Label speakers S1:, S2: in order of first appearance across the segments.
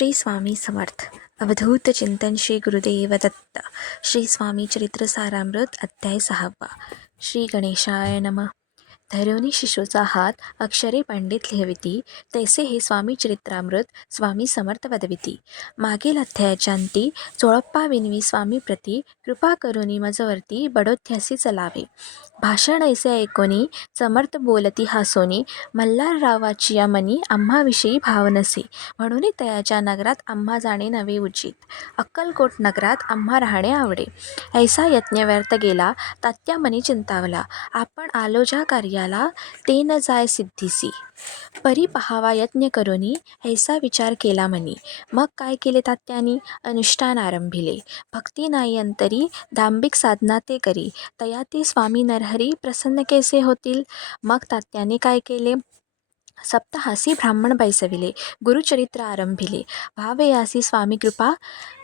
S1: श्री स्वामी समर्थ अवधूत चिंतन श्री गुरुदेव दत्त श्री स्वामी चरित्र सारामृत अध्याय सहावा श्री गणेशाय नम धरोनी शिशूचा हात अक्षरे पंडित लिहविती तैसे हे स्वामी चरित्रामृत स्वामी समर्थ वदविती. मागील अध्यायाच्या अंती चोळप्पा विनवी स्वामी प्रती कृपा करुनी मजवरती बडोध्यासी चलावे. भाषण ऐसे ऐकोनी समर्थ बोलती हासोनी मल्हाररावाची या मनी आम्हाविषयी भाव नसे म्हणून तयाच्या नगरात आम्हा जाणे नवे उचित. अक्कलकोट नगरात आम्हा राहणे आवडे. ऐसा यज्ञ व्यर्थ गेला तात्या मनी चिंतावला. आपण आलो ज्या कार्याला ते न जाय सिद्धीसी. परी पहावा यज्ञ करुनी ऐसा विचार केला म्हणी. मग काय केले तात्यानी? अनुष्ठान आरंभिले. भक्ती नाही अंतरी दांभिक साधना ते करी. तया ते स्वामी नरहरी प्रसन्न कैसे होतील? मग तात्याने काय केले? सप्तहासी ब्राह्मण बैसविले. गुरुचरित्र आरंभिले. भावयासी स्वामी कृपा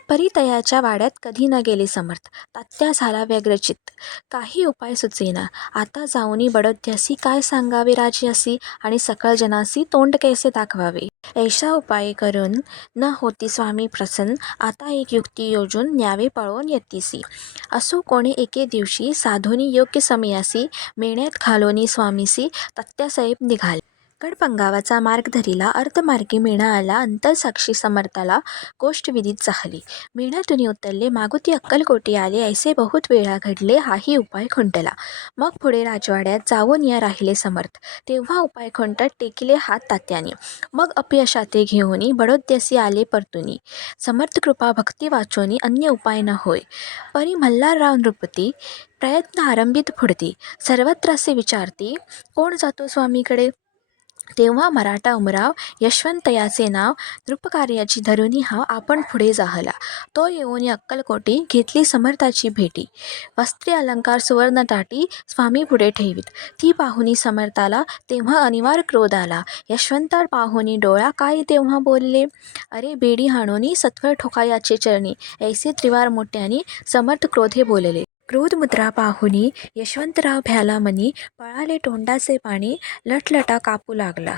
S1: परितयाच्या वाड्यात कधी न गेले समर्थ. तात्या झाला व्यग्रचित काही उपाय सुचेना. आता जाऊनी बडोद्यासी काय सांगावे राजयासी आणि सकळ जनासी तोंड कैसे दाखवावे? ऐसा उपाय करून न होती स्वामी प्रसन्न. आता एक युक्ती योजून न्यावे पळवून येतीसी. असो कोणी एके दिवशी साधूनी योग्य समयासी मेण्यात घालोनी स्वामीसी तात्यासाहेब निघाले. गडपंगावाचा मार्ग धरीला अर्थमार्गी मेणा आला अंतरसाक्षी समर्थाला गोष्टविधीत चाहली. मेण्यातून उतरले मागुती अक्कलकोटी आले ऐसे बहुत वेळा घडले हाही उपाय खुंटला. मग पुढे राजवाड्यात जाऊन या राहिले समर्थ. तेव्हा उपाय खुंटत टेकिले हात तात्याने. मग अपयशाते घेऊनी बडोद्यसी आले परतुनी. समर्थ कृपा भक्ती वाचोनी अन्य उपाय न होय. परी मल्हारराव नृपती प्रयत्न आरंभित फुडती सर्वत्र असे विचारती कोण जातो स्वामीकडे? तेव्हा मराठा उमराव यशवंत याचे नाव नृपकार्याची धरुनी हा आपण पुढे जाहला. तो येऊन अक्कलकोटी घेतली समर्थाची भेटी. वस्त्रे अलंकार सुवर्णताटी स्वामी पुढे ठेवीत. ती पाहुनी समर्थाला तेव्हा अनिवार्य क्रोध आला. यशवंत पाहुनी डोळा काय तेव्हा बोलले? अरे बेडी हाणोनी सत्वर ठोकायाचे चरणी. ऐसे त्रिवार मोठ्याने समर्थ क्रोधे बोलले. क्रोधमुद्रा पाहुनी यशवंतराव भ्याला म्हणी पळाले तोंडाचे पाणी लटलटा कापू लागला.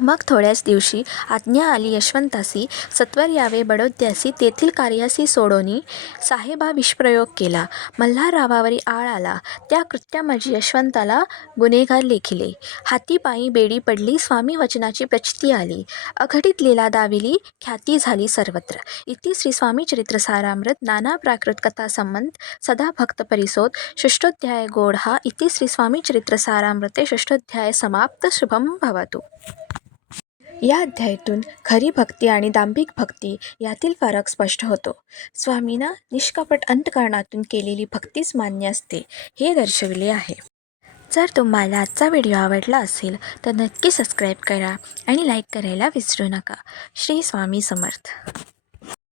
S1: मग थोड्याच दिवशी आज्ञा आली यशवंतासी सत्वर यावे बडोद्यासी तेथील कार्यासी सोडोनी साहेबा विषप्रयोग केला. मल्हाररावावरी आळ आला. त्या कृत्यामाजी यशवंताला गुन्हेगार लेखिले. हातीपायी बेडी पडली स्वामी वचनाची प्रचिती आली. अघटित लीला दाविली ख्याती झाली सर्वत्र. इति श्री स्वामी चरित्र सारामृत नाना प्राकृत कथा संबंध सदा भक्त परिसोद षष्ठोध्याय गोढा इति श्री स्वामी चरित्र सारामृते षष्ठोध्याय समाप्त. शुभम भवतु. या अध्यायातून खरी भक्ती आणि दांभिक भक्ती यातील फरक स्पष्ट होतो. स्वामींना निष्कपट अंतकरणातून केलेली भक्तीच मान्य असते हे दर्शविले आहे. जर तुम्हाला आजचा व्हिडिओ आवडला असेल तर नक्की सबस्क्राईब करा आणि लाईक करायला विसरू नका. श्री स्वामी समर्थ.